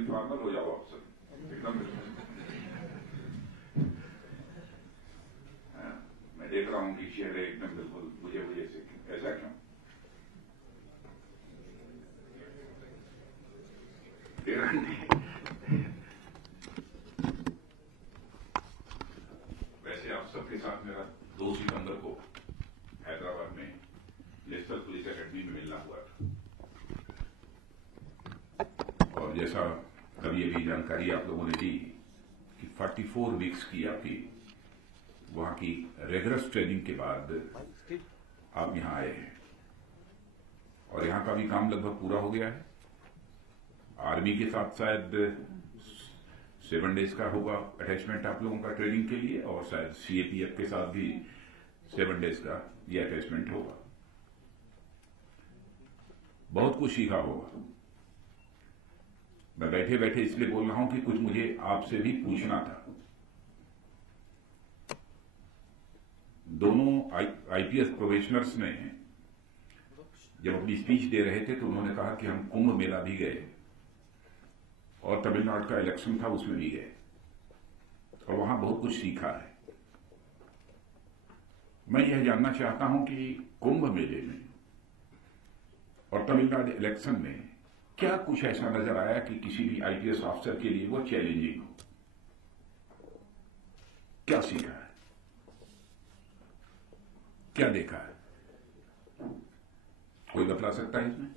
Informal हो जाओ अफसर, एकदम मैं देख रहा हूं कि चेहरे एकदम बिल्कुल मुझे से ऐसा क्यों? वैसे आप सबके साथ मेरा 2 सितंबर को हैदराबाद में नेशनल पुलिस एकेडमी में मिलना हुआ था, और जैसा कभी अभी जानकारी आप लोगों ने दी कि 44 वीक्स की आपकी वहां की रेगुलर ट्रेनिंग के बाद आप यहां आए हैं, और यहां का भी काम लगभग पूरा हो गया है। आर्मी के साथ शायद 7 डेज का होगा अटैचमेंट आप लोगों का ट्रेनिंग के लिए, और शायद सीएपीएफ के साथ भी 7 डेज का ये अटैचमेंट होगा। बहुत कुछ सीखा होगा। मैं बैठे बैठे इसलिए बोल रहा हूं कि कुछ मुझे आपसे भी पूछना था। दोनों आईपीएस प्रोबेशनर्स ने जब अपनी स्पीच दे रहे थे तो उन्होंने कहा कि हम कुंभ मेला भी गए और तमिलनाडु का इलेक्शन था उसमें भी गए, और वहां बहुत कुछ सीखा है। मैं यह जानना चाहता हूं कि कुंभ मेले में और तमिलनाडु इलेक्शन में क्या कुछ ऐसा नजर आया कि किसी भी आईपीएस ऑफिसर के लिए वो चैलेंजिंग हो? क्या सीखा है, क्या देखा है? कोई बतला सकता है इसमें?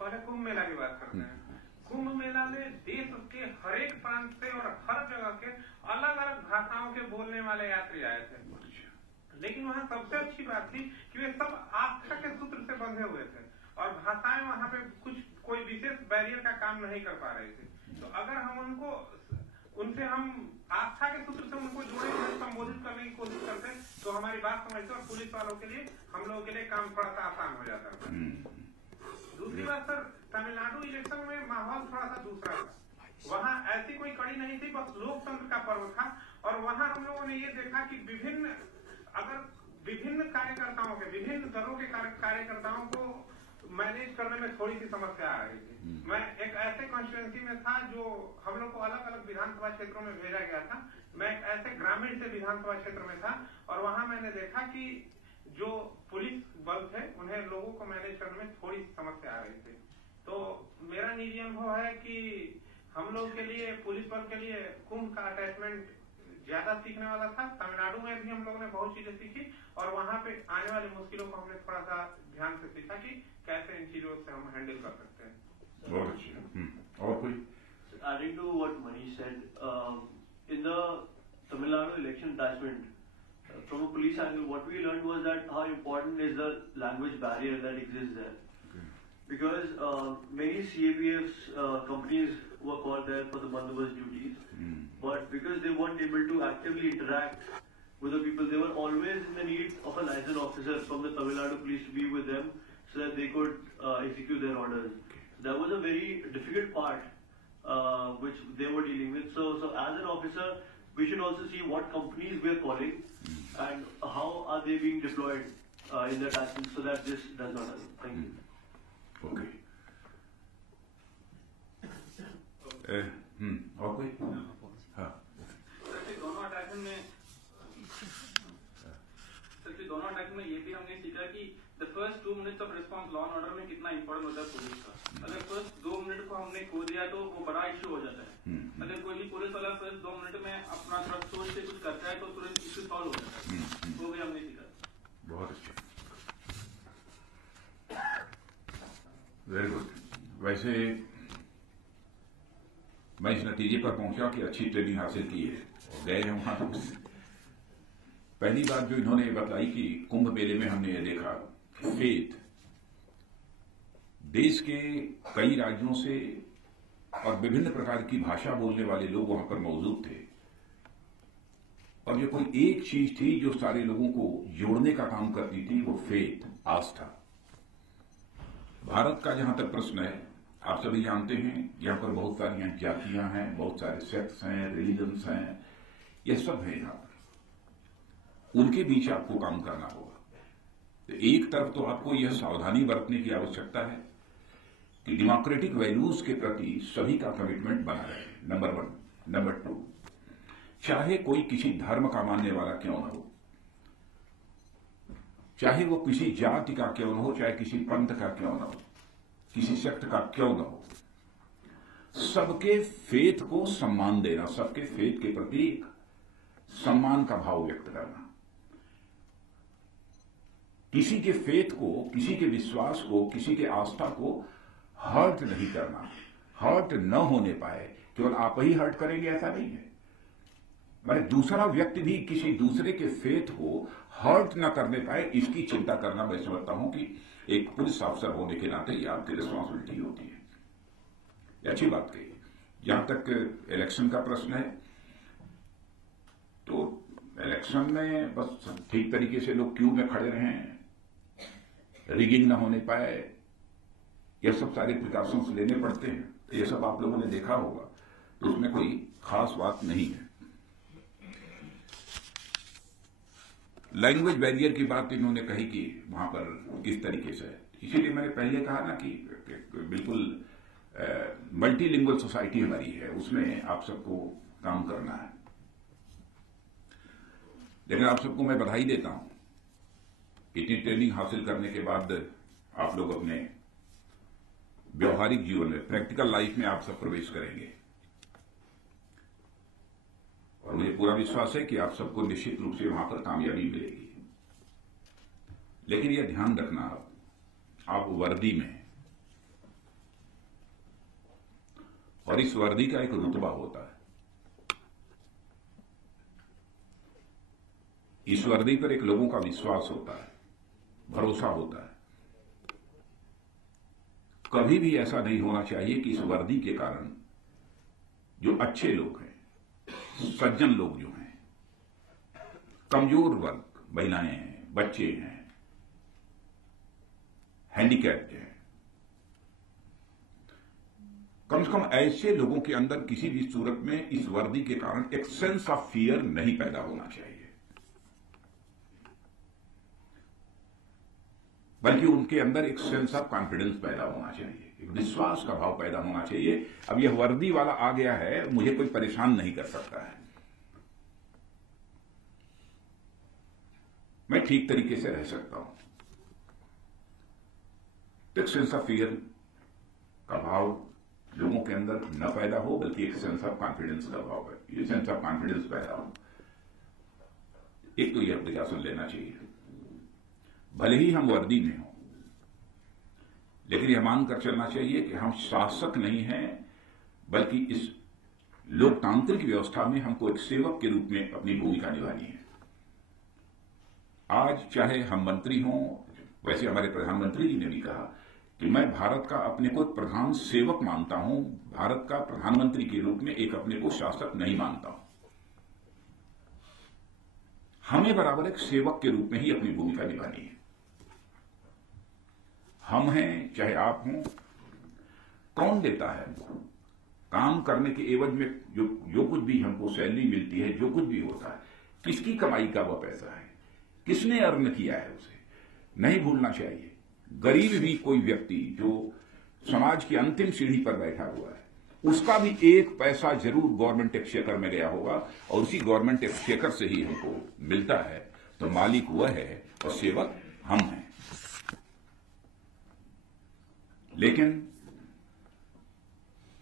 पहले कुंभ मेला की बात करते हैं। कुंभ मेला में देश के हर एक प्रांत से और हर जगह के अलग अलग भाषाओं के बोलने वाले यात्री आए थे, लेकिन वहाँ सबसे अच्छी बात थी कि वे सब आस्था के सूत्र से बंधे हुए थे, और भाषाएं वहाँ पे कोई विशेष बैरियर का काम नहीं कर पा रही थी। तो अगर हम उनसे हम आस्था के सूत्र से उनको जोड़े हुए संबोधित करने की कोशिश करते तो हमारी बात समझते, और पुलिस वालों के लिए, हम लोगों के लिए काम थोड़ा सा आसान हो जाता था। दूसरी बात सर, तमिलनाडु इलेक्शन में माहौल थोड़ा सा दूसरा था। वहाँ ऐसी कोई कड़ी नहीं थी, बस लोकतंत्र का पर्व था, और वहाँ हम लोगों ने ये देखा कि विभिन्न कार्यकर्ताओं के, विभिन्न दलों के कार्यकर्ताओं को मैनेज करने में थोड़ी सी समस्या आ रही थी। मैं एक ऐसे कॉन्स्टिट्यूएंसी में था जो हम लोग को अलग अलग विधानसभा क्षेत्रों में भेजा गया था। मैं एक ऐसे ग्रामीण से विधानसभा क्षेत्र में था, और वहां मैंने देखा कि जो पुलिस बल थे उन्हें लोगों को मैनेज करने में थोड़ी समस्या आ रही थी। तो मेरा निजी अनुभव है कि हम लोग के लिए, पुलिस बल के लिए कुंभ का अटैचमेंट ज्यादा सीखने वाला था। तमिलनाडु में भी हम लोगों ने बहुत चीजें सीखी, और वहां पे आने वाली मुश्किलों को हमने थोड़ा सा ध्यान से सीखा कि कैसे इन चीजों से हम हैंडल कर सकते हैं। बहुत अच्छी। और कोई? Adding to what Manish said, in the Tamil Nadu election attachment, from a police angle, what we learned was that how important is the language barrier that exists there. Because many CAPF companies were called there for the bandobast duties, but because they weren't able to actively interact with the people, they were always in the need of a licensed officer from the Tamil Nadu police to be with them so that they could execute their orders. So that was a very difficult part which they were dealing with. So as an officer, we should also see what companies we are calling and how are they being deployed in the attachment so that this does not happen. Thank you. Okay. और कोई? हाँ। दोनों attack में ये भी हमने सीखा कि the first 2 minutes of response law and order में कितना इंपॉर्टेंट होता है पुलिस का। अगर फर्स्ट 2 मिनट को हमने खो दिया तो वो बड़ा इश्यू हो जाता है। अगर कोई भी पुलिस वाला फर्स्ट 2 मिनट में अपना थोड़ा सोच से कुछ करता है तो तुरंत इश्यू सॉल्व हो जाता है। वो भी हमने सीखा। बहुत अच्छा, वेरी गुड। वैसे मैं इस नतीजे पर पहुंचा कि अच्छी ट्रेनिंग हासिल की है और गए हैं वहां। पहली बात जो इन्होंने बताई कि कुंभ मेले में हमने ये देखा, फेथ, देश के कई राज्यों से और विभिन्न प्रकार की भाषा बोलने वाले लोग वहां पर मौजूद थे, और जो कोई एक चीज थी जो सारे लोगों को जोड़ने का काम करती थी, वो फेथ, आस्था। भारत का जहां तक प्रश्न है, आप सभी जानते हैं, यहां पर बहुत सारी जातियां हैं, बहुत सारे सेक्ट्स हैं, रिलीजन्स हैं, ये सब है यहां पर। उनके बीच आपको काम करना होगा। तो एक तरफ तो आपको यह सावधानी बरतने की आवश्यकता है कि डेमोक्रेटिक वैल्यूज के प्रति सभी का कमिटमेंट बना रहे, नंबर 1। नंबर 2, चाहे कोई किसी धर्म का मानने वाला क्यों न हो, चाहे वो किसी जाति का क्यों न हो, चाहे किसी पंथ का क्यों न हो, किसी सेक्ट का क्यों न हो, सबके फेथ को सम्मान देना, सबके फेथ के प्रति एक सम्मान का भाव व्यक्त करना, किसी के फेथ को, किसी के विश्वास को, किसी के आस्था को हर्ट नहीं करना। हर्ट न होने पाए, केवल आप ही हर्ट करेंगे ऐसा नहीं है, मैंने दूसरा व्यक्ति भी किसी दूसरे के फेथ को हर्ट न करने पाए, इसकी चिंता करना मैं समझता हूं कि एक पुलिस अफसर होने के नाते ये आपकी रिस्पॉन्सिबिलिटी होती है। ये अच्छी बात कही। जहां तक इलेक्शन का प्रश्न है, तो इलेक्शन में बस ठीक तरीके से लोग क्यू में खड़े रहें, रिगिंग न होने पाए, यह सब सारे प्रिकॉशंस लेने पड़ते हैं। ये सब आप लोगों ने देखा होगा, तो उसमें कोई खास बात नहीं है। लैंग्वेज बैरियर की बात इन्होंने कही कि वहां पर किस तरीके से, इसीलिए मैंने पहले कहा ना कि बिल्कुल मल्टीलिंगुअल सोसाइटी हमारी है, उसमें आप सबको काम करना है। लेकिन आप सबको मैं बधाई देता हूं, इतनी ट्रेनिंग हासिल करने के बाद आप लोग अपने व्यवहारिक जीवन में, प्रैक्टिकल लाइफ में आप सब प्रवेश करेंगे, और मुझे पूरा विश्वास है कि आप सबको निश्चित रूप से वहां पर कामयाबी मिलेगी। लेकिन यह ध्यान रखना, आप वर्दी में, और इस वर्दी का एक रुतबा होता है, इस वर्दी पर एक लोगों का विश्वास होता है, भरोसा होता है। कभी भी ऐसा नहीं होना चाहिए कि इस वर्दी के कारण जो अच्छे लोग हैं, सज्जन लोग जो हैं, कमजोर वर्ग, महिलाएं हैं, बच्चे हैं, हैंडीकैप्ड हैं, कम से कम ऐसे लोगों के अंदर किसी भी सूरत में इस वर्दी के कारण एक सेंस ऑफ फियर नहीं पैदा होना चाहिए, बल्कि उनके अंदर एक सेंस ऑफ कॉन्फिडेंस पैदा होना चाहिए, एक विश्वास का भाव पैदा होना चाहिए। अब यह वर्दी वाला आ गया है, मुझे कोई परेशान नहीं कर सकता है, मैं ठीक तरीके से रह सकता हूं। एक सेंस ऑफ फियर का भाव लोगों के अंदर न पैदा हो, बल्कि एक सेंस ऑफ कॉन्फिडेंस का भाव है, ये सेंस ऑफ कॉन्फिडेंस पैदा हो। एक तो यह प्रिकॉशन लेना चाहिए, भले ही हम वर्दी में हों, लेकिन यह मानकर चलना चाहिए कि हम शासक नहीं हैं, बल्कि इस लोकतांत्रिक व्यवस्था में हमको एक सेवक के रूप में अपनी भूमिका निभानी है। आज चाहे हम मंत्री हों, वैसे हमारे प्रधानमंत्री जी ने भी कहा कि मैं भारत का अपने को प्रधान सेवक मानता हूं, भारत का प्रधानमंत्री के रूप में एक अपने को शासक नहीं मानता हूं। हमें बराबर एक सेवक के रूप में ही अपनी भूमिका निभानी है। हम हैं चाहे आप हों, कौन देता है काम करने के एवज में जो कुछ भी हमको सैलरी मिलती है, जो कुछ भी होता है, किसकी कमाई का वह पैसा है, किसने अर्न किया है, उसे नहीं भूलना चाहिए। गरीब भी कोई व्यक्ति जो समाज की अंतिम सीढ़ी पर बैठा हुआ है, उसका भी एक पैसा जरूर गवर्नमेंट एक्सचेकर में गया होगा, और उसी गवर्नमेंट एक्सचेकर से ही हमको मिलता है। तो मालिक वह है और सेवक हम हैं। लेकिन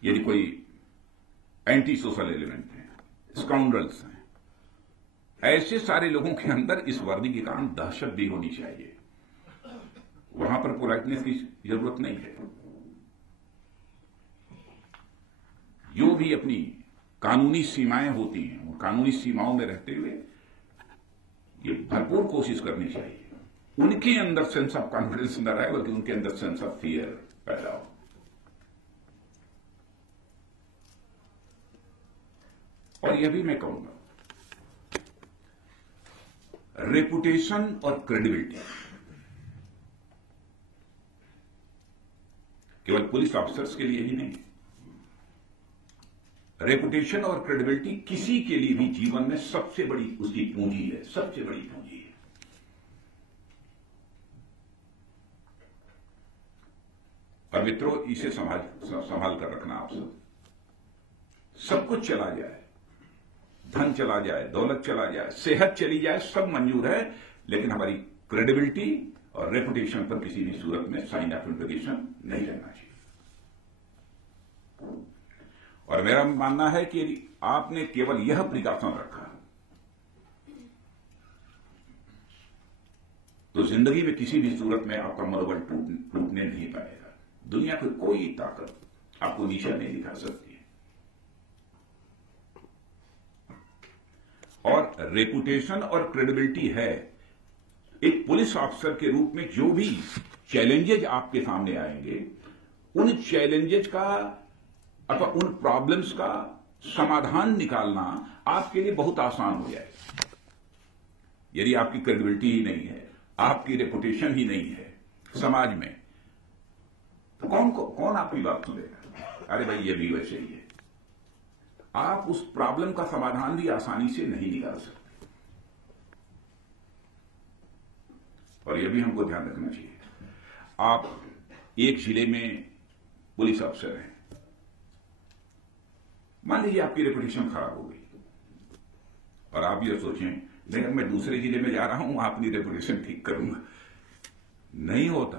यदि कोई एंटी सोशल एलिमेंट है, स्काउंड्रल्स हैं, ऐसे सारे लोगों के अंदर इस वर्दी के कारण दहशत भी होनी चाहिए। वहां पर पोलाइटनेस की जरूरत नहीं है। जो भी अपनी कानूनी सीमाएं होती हैं, वो कानूनी सीमाओं में रहते हुए ये भरपूर कोशिश करनी चाहिए। उनके अंदर सेंस ऑफ कॉन्फिडेंस न रहे, बल्कि उनके अंदर सेंस ऑफ फियर पैदा हो। और यह भी मैं कहूंगा, रेपुटेशन और क्रेडिबिलिटी केवल पुलिस ऑफिसर्स के लिए ही नहीं, रेपुटेशन और क्रेडिबिलिटी किसी के लिए भी जीवन में सबसे बड़ी उसकी पूंजी है, सबसे बड़ी पूंजी है। मित्रों, इसे संभाल कर रखना। आप सब कुछ चला जाए, धन चला जाए, दौलत चला जाए, सेहत चली जाए, सब मंजूर है, लेकिन हमारी क्रेडिबिलिटी और रेपुटेशन पर किसी भी सूरत में साइन ऑफ इंटरोगेशन नहीं रहना चाहिए। और मेरा मानना है कि यदि आपने केवल यह प्रिकॉशन रखा तो जिंदगी में किसी भी सूरत में आपका मनोबल टूटने नहीं पाएगा। दुनिया की कोई ताकत आपको नीचा नहीं दिखा सकती है। और रेपुटेशन और क्रेडिबिलिटी है, एक पुलिस ऑफिसर के रूप में जो भी चैलेंजेज आपके सामने आएंगे, उन चैलेंजेज का अथवा उन प्रॉब्लम्स का समाधान निकालना आपके लिए बहुत आसान हो जाए। यदि आपकी क्रेडिबिलिटी ही नहीं है, आपकी रेपुटेशन ही नहीं है समाज में, तो कौन आपकी बात सुनेगा? अरे भाई, ये भी वैसे ही है। आप उस प्रॉब्लम का समाधान भी आसानी से नहीं निकाल सकते। और यह भी हमको ध्यान रखना चाहिए। आप एक जिले में पुलिस अफसर हैं, मान लीजिए आपकी रेपुटेशन खराब हो गई और आप ये सोचें, लेकिन मैं दूसरे जिले में जा रहा हूं, वहां अपनी रेपुटेशन ठीक करूंगा। नहीं होता।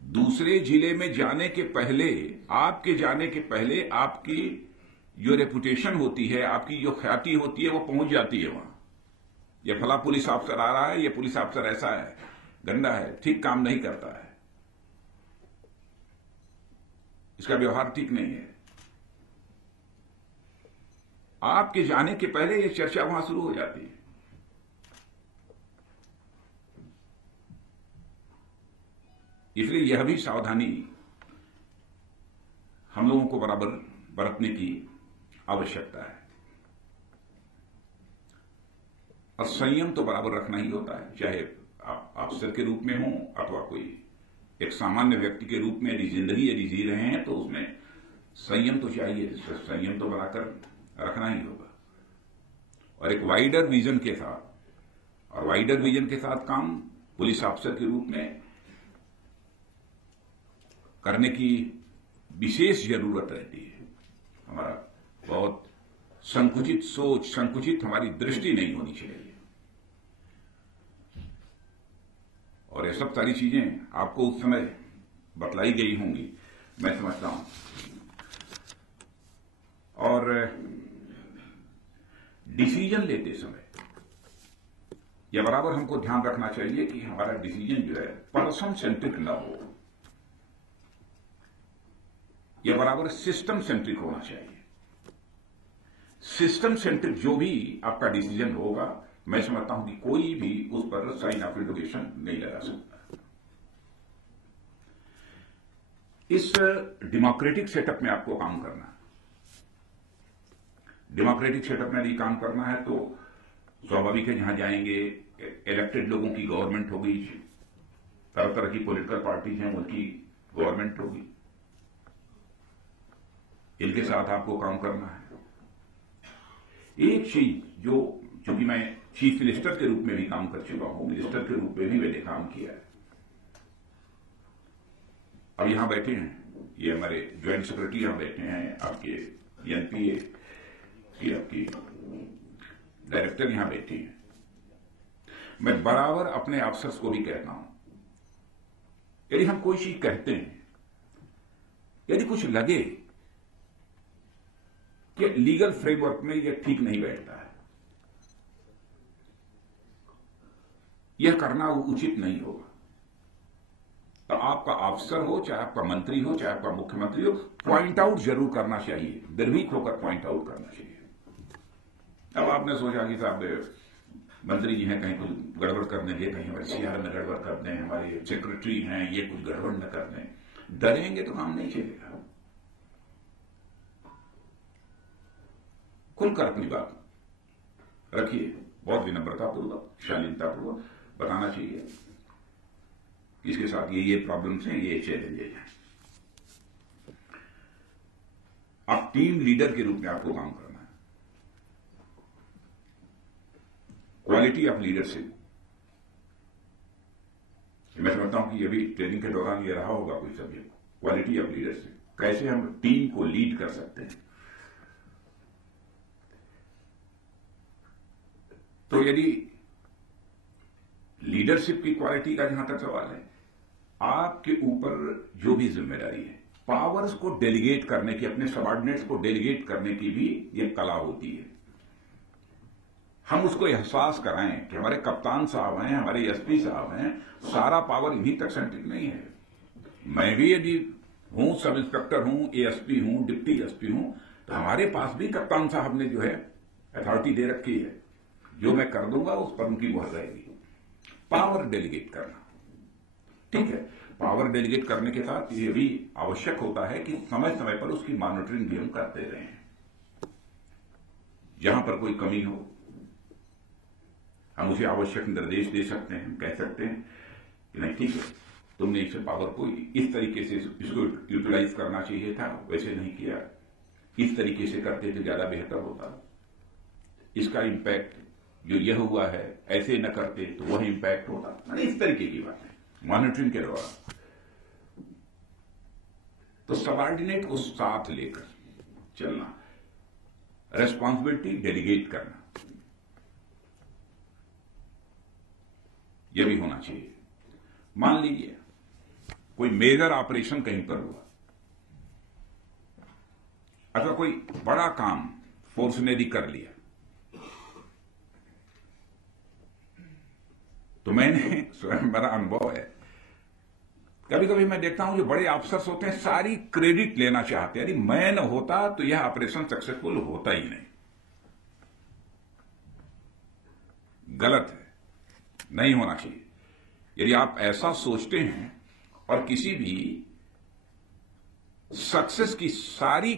दूसरे जिले में जाने के पहले, आपके जाने के पहले आपकी जो रेपुटेशन होती है, आपकी जो ख्याति होती है, वो पहुंच जाती है वहां। ये फला पुलिस अफसर आ रहा है, ये पुलिस अफसर ऐसा है, गंदा है, ठीक काम नहीं करता है, इसका व्यवहार ठीक नहीं है। आपके जाने के पहले ये चर्चा वहां शुरू हो जाती है। इसलिए यह भी सावधानी हम लोगों को बराबर बरतने की आवश्यकता है। और संयम तो बराबर रखना ही होता है, चाहे आप अफसर के रूप में हो अथवा कोई एक सामान्य व्यक्ति के रूप में यदि जी रहे हैं, तो उसमें संयम तो चाहिए। संयम तो बनाकर रखना ही होगा। और एक वाइडर विजन के साथ, और वाइडर विजन के साथ काम पुलिस अफसर के रूप में करने की विशेष जरूरत रहती है। हमारा बहुत संकुचित सोच, संकुचित हमारी दृष्टि नहीं होनी चाहिए। और ये सब सारी चीजें आपको उस समय बतलाई गई होंगी, मैं समझता हूं। और डिसीजन लेते समय यह बराबर हमको ध्यान रखना चाहिए कि हमारा डिसीजन जो है पर्सन सेंट्रिक न हो, यह बराबर सिस्टम सेंट्रिक होना चाहिए। सिस्टम सेंट्रिक जो भी आपका डिसीजन होगा, मैं समझता हूं कि कोई भी उस पर साइन ऑफ इंटरोगेशन नहीं लगा सकता। इस डेमोक्रेटिक सेटअप में आपको काम करना है। डेमोक्रेटिक सेटअप में यदि काम करना है तो स्वाभाविक है, जहां जाएंगे इलेक्टेड लोगों की गवर्नमेंट होगी, तरह तरह की पॉलिटिकल पार्टीज हैं, उनकी गवर्नमेंट होगी, इनके साथ आपको काम करना है। एक चीज चूंकि मैं चीफ मिनिस्टर के रूप में भी काम कर चुका हूं, मिनिस्टर के रूप में भी मैंने काम किया है। अब यहां बैठे हैं, ये हमारे ज्वाइंट सेक्रेटरी यहां बैठे हैं, आपके एनपीए की आपकी डायरेक्टर यहां बैठे हैं। मैं बराबर अपने अफसर्स को भी कहता हूं, यदि हम कोई चीज कहते हैं, यदि कुछ लगे कि लीगल फ्रेमवर्क में यह ठीक नहीं बैठता है, यह करना उचित नहीं होगा, तो आपका अफसर हो, चाहे आपका मंत्री हो, चाहे आपका मुख्यमंत्री हो, पॉइंट आउट जरूर करना चाहिए, निर्भीक होकर पॉइंट आउट करना चाहिए। अब आपने सोचा कि साहब मंत्री जी हैं, कहीं कुछ गड़बड़ कर देंगे, कहीं हमारे सीआर में गड़बड़ कर दें, हमारे सेक्रेटरी हैं, ये कुछ गड़बड़ न कर दें, डरेंगे तो काम नहीं चलेगा। खुलकर अपनी बात रखिए, बहुत विनम्रतापूर्वक, शालीनतापूर्वक बताना चाहिए, इसके साथ ये प्रॉब्लम्स हैं, ये चैलेंजेस हैं। आप टीम लीडर के रूप में आपको काम करना है। क्वालिटी ऑफ लीडरशिप मैं समझता हूं कि ये भी ट्रेनिंग के दौरान ये रहा होगा कोई सब्जेक्ट, क्वालिटी ऑफ लीडरशिप, कैसे हम टीम को लीड कर सकते हैं। तो यदि लीडरशिप की क्वालिटी का जहां तक सवाल है, आपके ऊपर जो भी जिम्मेदारी है, पावर्स को डेलीगेट करने की, अपने सबऑर्डिनेट्स को डेलीगेट करने की भी यह कला होती है। हम उसको एहसास कराएं कि हमारे कप्तान साहब हैं, हमारे एसपी साहब हैं, सारा पावर इन्हीं तक सेंट्रिक नहीं है। मैं भी यदि हूं, सब इंस्पेक्टर हूं, एएसपी हूं, डिप्टी एसपी हूं, तो हमारे पास भी कप्तान साहब ने जो है अथॉरिटी दे रखी है, जो मैं कर दूंगा उस पर उनकी मुहर रहेगी। पावर डेलीगेट करना, ठीक है, पावर डेलीगेट करने के साथ ये भी आवश्यक होता है कि समय समय पर उसकी मॉनिटरिंग भी हम करते रहें। जहां पर कोई कमी हो हम उसे आवश्यक निर्देश दे सकते हैं, कह सकते हैं कि नहीं ठीक है, तुमने इस पावर को इस तरीके से इसको यूटिलाइज करना चाहिए था, वैसे नहीं किया, इस तरीके से करते तो ज्यादा बेहतर होता, इसका इंपैक्ट जो यह हुआ है, ऐसे न करते तो वह इंपैक्ट होता, इस तरीके की बात है मॉनिटरिंग के दौरान। तो सबऑर्डिनेट को साथ लेकर चलना, रेस्पॉन्सिबिलिटी डेलीगेट करना, यह भी होना चाहिए। मान लीजिए कोई मेजर ऑपरेशन कहीं पर हुआ, अथवा कोई बड़ा काम फोर्स ने भी कर लिया, तो मैंने स्वयं बड़ा अनुभव है, कभी कभी मैं देखता हूं जो बड़े अफसर्स होते हैं सारी क्रेडिट लेना चाहते हैं, यदि मैं न होता तो यह ऑपरेशन सक्सेसफुल होता ही नहीं। गलत है, नहीं होना चाहिए। यदि आप ऐसा सोचते हैं और किसी भी सक्सेस की सारी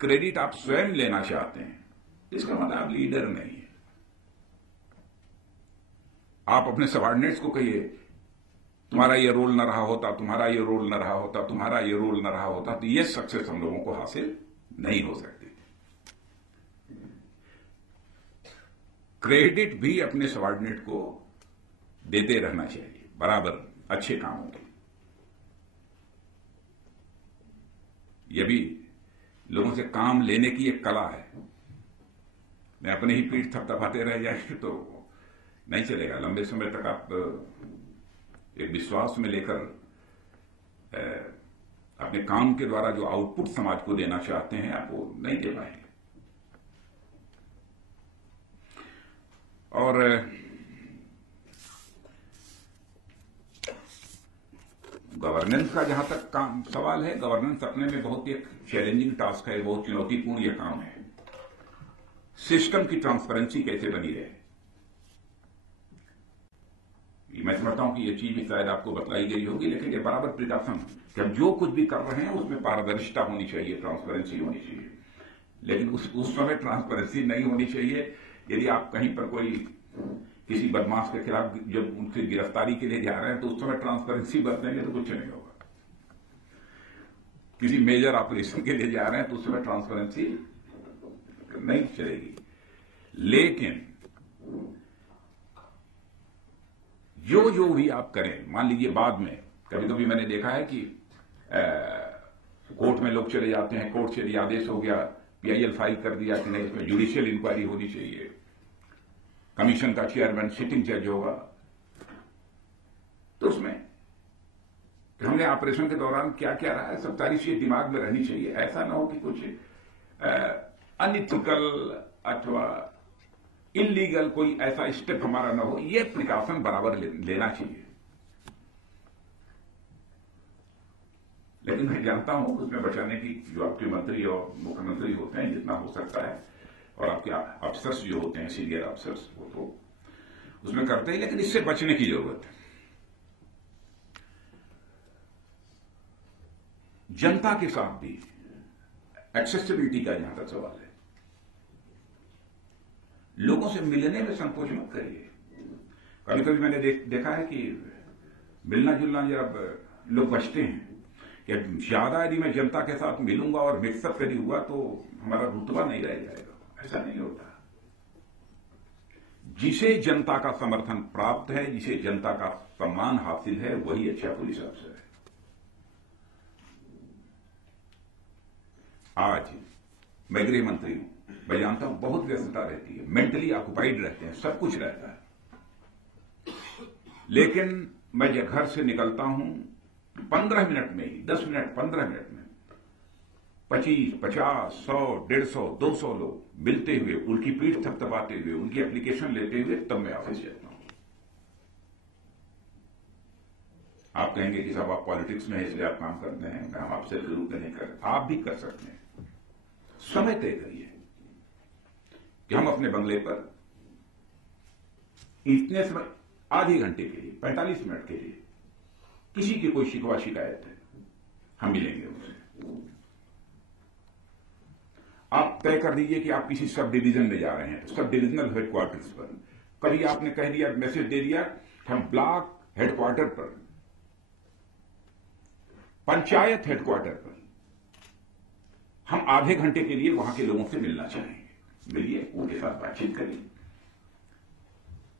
क्रेडिट आप स्वयं लेना चाहते हैं, इसका मतलब आप लीडर नहीं है। आप अपने सबऑर्डिनेट्स को कहिए तुम्हारा ये रोल न रहा होता, तुम्हारा ये रोल न रहा होता, तुम्हारा ये रोल न रहा होता, तो ये सक्सेस हम लोगों को हासिल नहीं हो सकती। क्रेडिट भी अपने सबऑर्डिनेट को देते रहना चाहिए बराबर अच्छे कामों के। यह भी लोगों से काम लेने की एक कला है। मैं अपने ही पीठ थपथपाते रह जाएंगे तो नहीं चलेगा। लंबे समय तक आप एक विश्वास में लेकर अपने काम के द्वारा जो आउटपुट समाज को देना चाहते हैं आप वो नहीं दे पाएंगे। और गवर्नेंस का जहां तक काम सवाल है, गवर्नेंस अपने में बहुत एक चैलेंजिंग टास्क है, बहुत चुनौतीपूर्ण यह काम है। सिस्टम की ट्रांसपेरेंसी कैसे बनी रहे, मैं समझता हूं कि यह चीज भी शायद आपको बतलाई गई होगी, लेकिन ये बराबर प्रिकॉशन कि हम जो कुछ भी कर रहे हैं उसमें पारदर्शिता होनी चाहिए, ट्रांसपेरेंसी होनी चाहिए। लेकिन उस समय ट्रांसपेरेंसी नहीं होनी चाहिए। यदि आप कहीं पर कोई किसी बदमाश के खिलाफ जब उनकी गिरफ्तारी के लिए जा रहे हैं तो उस समय ट्रांसपेरेंसी बरतेंगे तो कुछ नहीं होगा। किसी मेजर ऑपरेशन के लिए जा रहे हैं तो उस समय ट्रांसपेरेंसी नहीं चलेगी। लेकिन जो भी आप करें, मान लीजिए बाद में कभी कभी मैंने देखा है कि कोर्ट में लोग चले जाते हैं, कोर्ट से यदि आदेश हो गया, पीआईएल फाइल कर दिया कि नहीं इसमें जुडिशियल इंक्वायरी होनी चाहिए, कमीशन का चेयरमैन सिटिंग जज होगा, तो उसमें हमने ऑपरेशन के दौरान क्या क्या रहा है सब सारी चीजें दिमाग में रहनी चाहिए। ऐसा ना हो कि कुछ अनइथिकल अथवा इलीगल कोई ऐसा स्टेप हमारा ना हो। यह प्रिकॉशन बराबर लेना चाहिए। लेकिन मैं जानता हूं उसमें बचाने की जो आपके मंत्री और मुख्यमंत्री होते हैं जितना हो सकता है, और आपके अफसर्स जो होते हैं सीनियर अफसर्स वो तो उसमें करते हैं, लेकिन इससे बचने की जरूरत है। जनता के साथ भी एक्सेसिबिलिटी का जहां तक सवाल है, लोगों से मिलने में संकोच मत करिए। कभी कभी मैंने देखा है कि मिलना जुलना जब लोग बचते हैं कि ज्यादा यदि मैं जनता के साथ मिलूंगा और मिक्सअप यदि हुआ तो हमारा रुतबा नहीं रह जाएगा। ऐसा नहीं होता। जिसे जनता का समर्थन प्राप्त है, जिसे जनता का सम्मान हासिल है, वही अच्छा पुलिस अफसर है। आज मैं गृह मंत्री हूं, मैं जानता हूं बहुत व्यस्तता रहती है, मेंटली ऑक्युपाइड रहते हैं, सब कुछ रहता है, लेकिन मैं जब घर से निकलता हूं 15 मिनट में ही, 10 मिनट 15 मिनट में 25, 50, 100, 150, 200 लोग मिलते हुए, उनकी पीठ थपथपाते हुए, उनकी एप्लीकेशन लेते हुए, तब मैं ऑफिस जाता हूं। आप कहेंगे कि साहब आप पॉलिटिक्स में इसलिए आप काम करते हैं, हम आपसे जरूर नहीं कर, आप भी कर सकते हैं। समय तय करिए कि हम अपने बंगले पर इतने समय, आधे घंटे के लिए, 45 मिनट के लिए, किसी की कोई शिकवा शिकायत है, हम मिलेंगे उनसे। आप तय कर दीजिए कि आप किसी सब डिवीजन में जा रहे हैं, सब डिविजनल हेडक्वार्टर्स पर। कभी आपने कह दिया, मैसेज दे दिया कि हम ब्लॉक हेडक्वार्टर पर, पंचायत हेडक्वार्टर पर हम आधे घंटे के लिए वहां के लोगों से मिलना चाहेंगे। मिलिए, उनके साथ बातचीत करिए,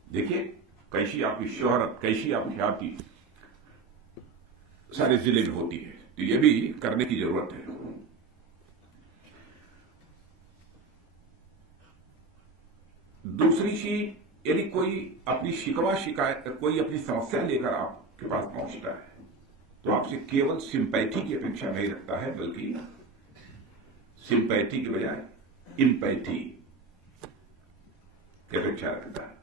देखिए कैसी आपकी शोहरत, कैसी आपकी ख्याति सारे जिले में होती है। तो ये भी करने की जरूरत है। दूसरी चीज, यदि कोई अपनी शिकवा शिकायत, कोई अपनी समस्या लेकर आपके पास पहुंचता है, तो आपसे केवल सिंपैथी की अपेक्षा नहीं रखता है, बल्कि सिंपैथी के बजाय इंपैथी की अपेक्षा रखता है।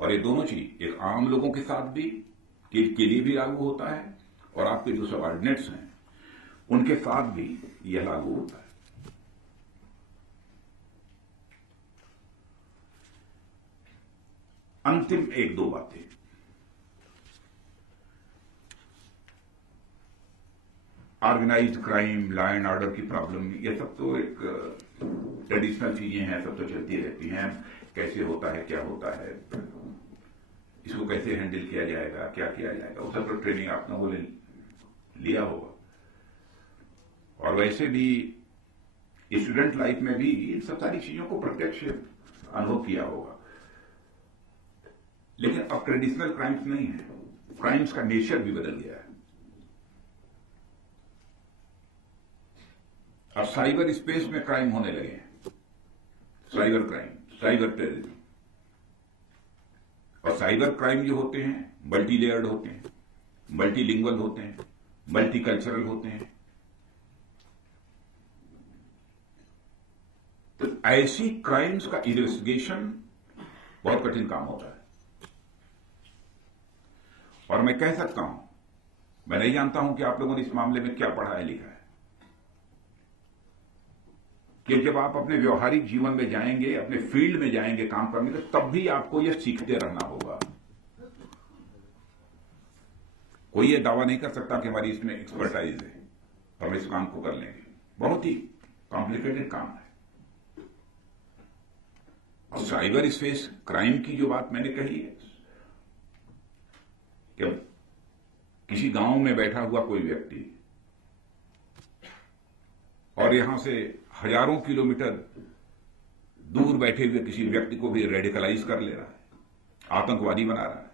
और ये दोनों चीज एक आम लोगों के साथ भी के लिए भी लागू होता है, और आपके जो सबऑर्डिनेट्स हैं उनके साथ भी यह लागू होता है। अंतिम 1-2 बातें। Organised crime, law and order की प्रॉब्लम, ये सब तो एक ट्रेडिशनल चीजें हैं, सब तो चलती रहती हैं। कैसे होता है, क्या होता है, इसको कैसे हैंडल किया जाएगा, क्या किया जाएगा, उस सब तो ट्रेनिंग आप लोगों ने लिया होगा। और वैसे भी स्टूडेंट लाइफ में भी इन सब सारी चीजों को प्रत्यक्ष अनुभव किया होगा। लेकिन अब ट्रेडिशनल क्राइम्स नहीं है, क्राइम्स का नेचर भी बदल गया है। अब साइबर स्पेस में क्राइम होने लगे हैं, साइबर क्राइम, साइबर टेररिज्म। और साइबर क्राइम जो होते हैं मल्टी लेयर्ड होते हैं, मल्टीलिंगुअल होते हैं, मल्टीकल्चरल होते हैं। तो ऐसी क्राइम्स का इन्वेस्टिगेशन बहुत कठिन काम होता है। और मैं कह सकता हूं, मैं नहीं जानता हूं कि आप लोगों ने इस मामले में क्या पढ़ा है, लिखा है, कि जब आप अपने व्यवहारिक जीवन में जाएंगे, अपने फील्ड में जाएंगे काम करने के, तब भी आपको यह सीखते रहना होगा। कोई ये दावा नहीं कर सकता कि हमारी इसमें एक्सपर्टाइज है, हम इस काम को कर लेंगे। बहुत ही कॉम्प्लिकेटेड काम है। और साइबर स्पेस क्राइम की जो बात मैंने कही है कि किसी गांव में बैठा हुआ कोई व्यक्ति और यहां से हजारों किलोमीटर दूर बैठे हुए किसी व्यक्ति को भी रेडिकलाइज कर ले रहा है, आतंकवादी बना रहा है।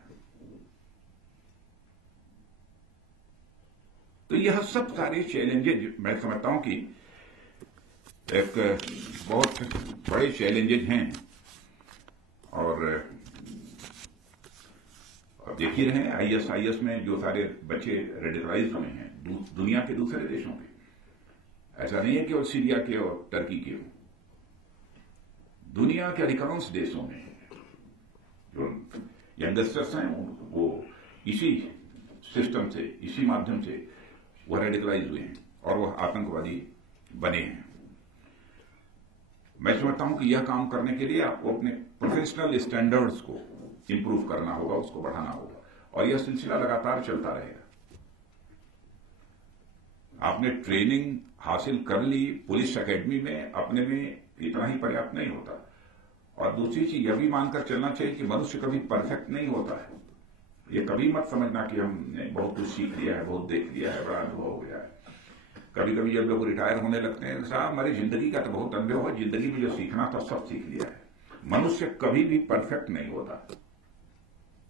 तो यह सब सारे चैलेंजेज मैं समझता हूं कि एक बहुत बड़े चैलेंजेज हैं। और देख ही रहे हैं आईएसआईएस में जो सारे बच्चे रेडिकलाइज हुए हैं दुनिया के दूसरे देशों के, ऐसा नहीं है कि और सीरिया के और टर्की के हो, दुनिया के अधिकांश देशों में जो यंगस्टर्स हैं वो इसी सिस्टम से, इसी माध्यम से वह रेडिकलाइज हुए हैं और वह आतंकवादी बने हैं। मैं समझता हूं कि यह काम करने के लिए आपको अपने प्रोफेशनल स्टैंडर्ड्स को इंप्रूव करना होगा, उसको बढ़ाना होगा, और यह सिलसिला लगातार चलता रहेगा। आपने ट्रेनिंग हासिल कर ली पुलिस एकेडमी में, अपने में इतना ही पर्याप्त नहीं होता। और दूसरी चीज यह भी मानकर चलना चाहिए कि मनुष्य कभी परफेक्ट नहीं होता है। ये कभी मत समझना कि हमने बहुत कुछ सीख लिया है, बहुत देख लिया है, बड़ा अनुभव हो गया है। कभी कभी जब लोग रिटायर होने लगते हैं, साहब हमारी जिंदगी का तो बहुत अनुभव है, जिंदगी में जो सीखना था सब सीख लिया है, मनुष्य कभी भी परफेक्ट नहीं होता,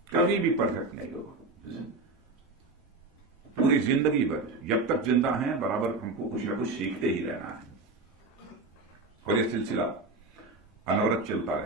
कभी भी परफेक्ट नहीं होगा। पूरी जिंदगी भर जब तक जिंदा हैं बराबर हमको कुछ ना कुछ सीखते ही रहना है और ये सिलसिला अनवरत चलता रहे।